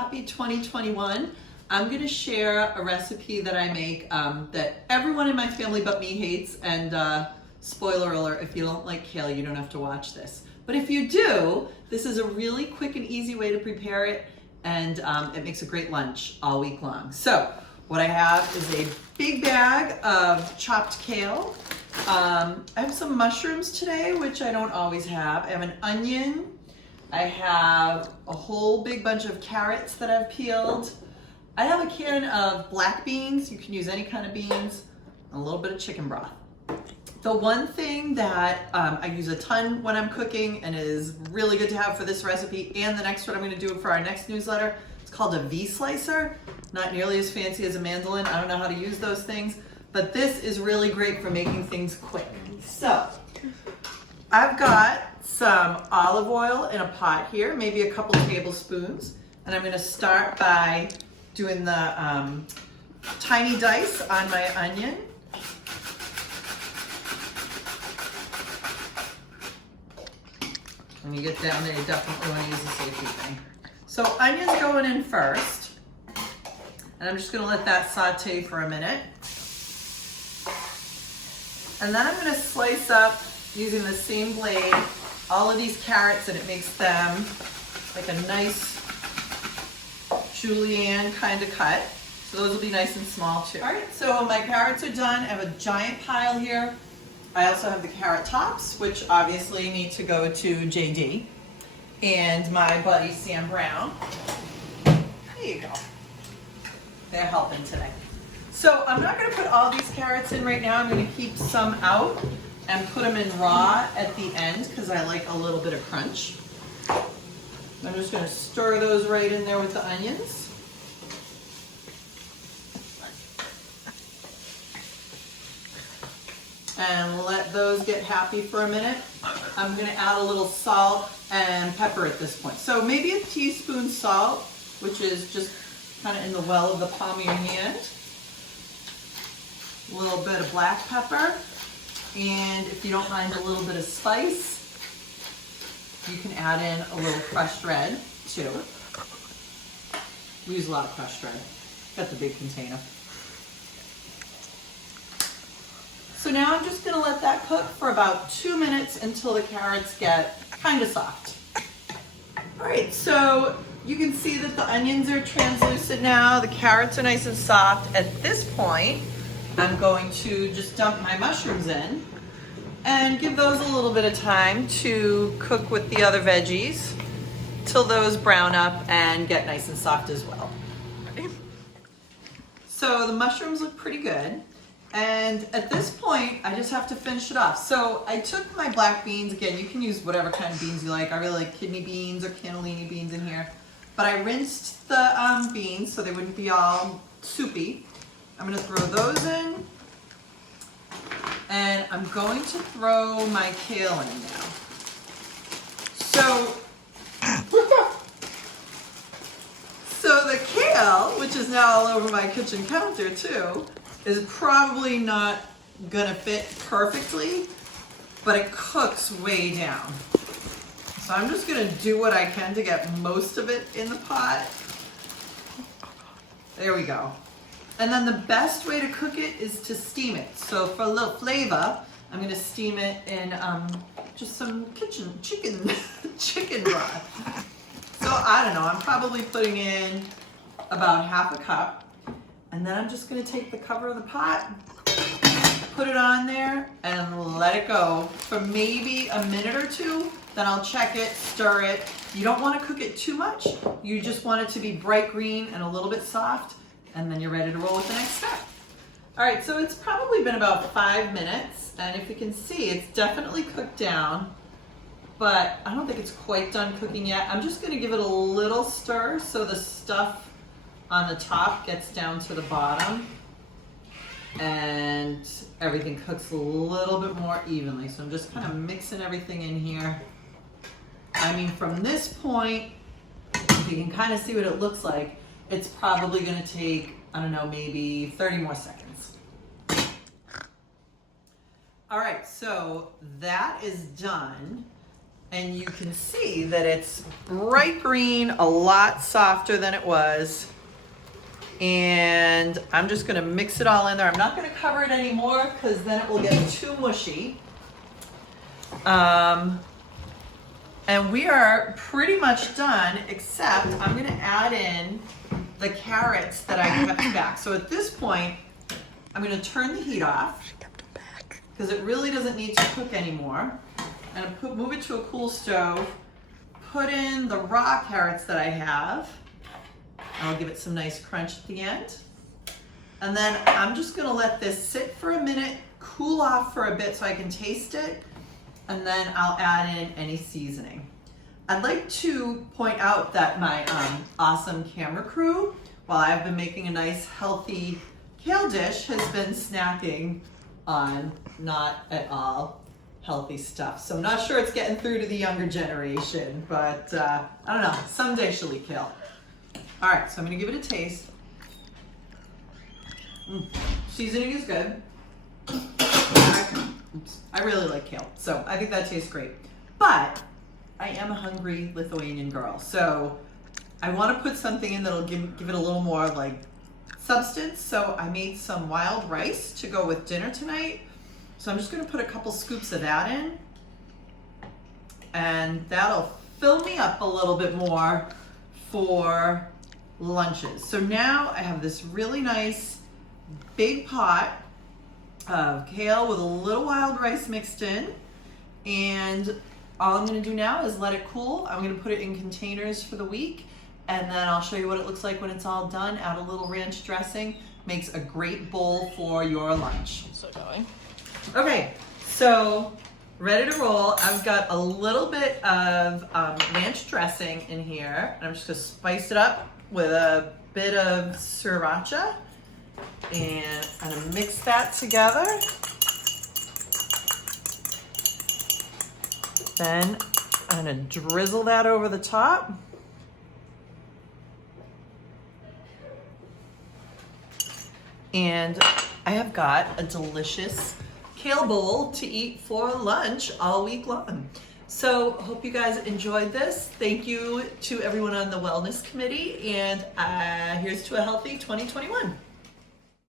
happy 2021. I'm going to share a recipe that I make that everyone in my family but me hates, and spoiler alert, if you don't like kale, you don't have to watch this. But if you do, this is a really quick and easy way to prepare it, and it makes a great lunch all week long. So what I have is a big bag of chopped kale. I have some mushrooms today, which I don't always have. I have an onion. I have a whole big bunch of carrots that I've peeled. I have a can of black beans. You can use any kind of beans. A little bit of chicken broth. The one thing that I use a ton when I'm cooking and is really good to have for this recipe and the next one I'm going to do for our next newsletter, it's called a V-slicer. Not nearly as fancy as a mandolin. I don't know how to use those things, but this is really great for making things quick. So I've got some olive oil in a pot here, maybe a couple tablespoons, and I'm going to start by doing the tiny dice on my onion. When you get down there, you definitely want to use the safety thing. So onion's going in first, and I'm just going to let that saute for a minute. And then I'm going to slice up, using the same blade, all of these carrots, and it makes them like a nice julienne kind of cut. So those will be nice and small too. All right, so my carrots are done. I have a giant pile here. I also have the carrot tops, which obviously need to go to JD, and my buddy Sam Brown. There you go. They're helping today. So I'm not going to put all these carrots in right now. I'm going to keep some out and put them in raw at the end because I like a little bit of crunch. I'm just going to stir those right in there with the onions. And let those get happy for a minute. I'm going to add a little salt and pepper at this point. So maybe a teaspoon salt, which is just kind of in the well of the palm of your hand. A little bit of black pepper. And if you don't mind a little bit of spice, you can add in a little crushed red too. We use a lot of crushed red. Got the big container. So now I'm just going to let that cook for about 2 minutes until the carrots get kind of soft. All right, so you can see that the onions are translucent now. The carrots are nice and soft. At this point, I'm going to just dump my mushrooms in and give those a little bit of time to cook with the other veggies till those brown up and get nice and soft as well. So the mushrooms look pretty good. And at this point, I just have to finish it off. So I took my black beans. Again, you can use whatever kind of beans you like. I really like kidney beans or cannellini beans in here. But I rinsed the beans so they wouldn't be all soupy. I'm going to throw those in. And I'm going to throw my kale in now. So the kale, which is now all over my kitchen counter too, is probably not gonna fit perfectly, but it cooks way down. So I'm just gonna do what I can to get most of it in the pot. There we go. And then the best way to cook it is to steam it. So for a little flavor, I'm gonna steam it in just some chicken broth. So I don't know, I'm probably putting in about half a cup. And then I'm just going to take the cover of the pot, put it on there, and let it go for maybe a minute or two. Then I'll check it, stir it. You don't want to cook it too much. You just want it to be bright green and a little bit soft, and then you're ready to roll with the next step. All right, so it's probably been about 5 minutes, and if you can see, it's definitely cooked down, but I don't think it's quite done cooking yet. I'm just going to give it a little stir so the stuff on the top gets down to the bottom and everything cooks a little bit more evenly. So I'm just kind of mixing everything in here. I mean, from this point, if you can kind of see what it looks like, it's probably going to take, I don't know, maybe 30 more seconds. All right, so that is done. And you can see that it's bright green, a lot softer than it was. And I'm just gonna mix it all in there. I'm not gonna cover it anymore because then it will get too mushy. And we are pretty much done, except I'm gonna add in the carrots that I kept back. So at this point, I'm gonna turn the heat off because it really doesn't need to cook anymore. And move it to a cool stove, put in the raw carrots that I have. I'll give it some nice crunch at the end. And then I'm just gonna let this sit for a minute, cool off for a bit so I can taste it, and then I'll add in any seasoning. I'd like to point out that my awesome camera crew, while I've been making a nice healthy kale dish, has been snacking on not at all healthy stuff. So I'm not sure it's getting through to the younger generation, but I don't know, someday she'll eat kale. All right, so I'm gonna give it a taste. Seasoning is good. I really like kale, so I think that tastes great. But I am a hungry Lithuanian girl, so I want to put something in that'll give it a little more like substance. So I made some wild rice to go with dinner tonight. So I'm just going to put a couple scoops of that in, and that'll fill me up a little bit more for lunches. So now I have this really nice big pot of kale with a little wild rice mixed in, and all I'm going to do now is let it cool. I'm going to put it in containers for the week, and then I'll show you what it looks like when it's all done. Add a little ranch dressing. Makes a great bowl for your lunch. So going. Okay, so ready to roll. I've got a little bit of ranch dressing in here, and I'm just going to spice it up with a bit of sriracha, and I'm going to mix that together. Then I'm going to drizzle that over the top. And I have got a delicious kale bowl to eat for lunch all week long. So hope you guys enjoyed this. Thank you to everyone on the wellness committee, and here's to a healthy 2021.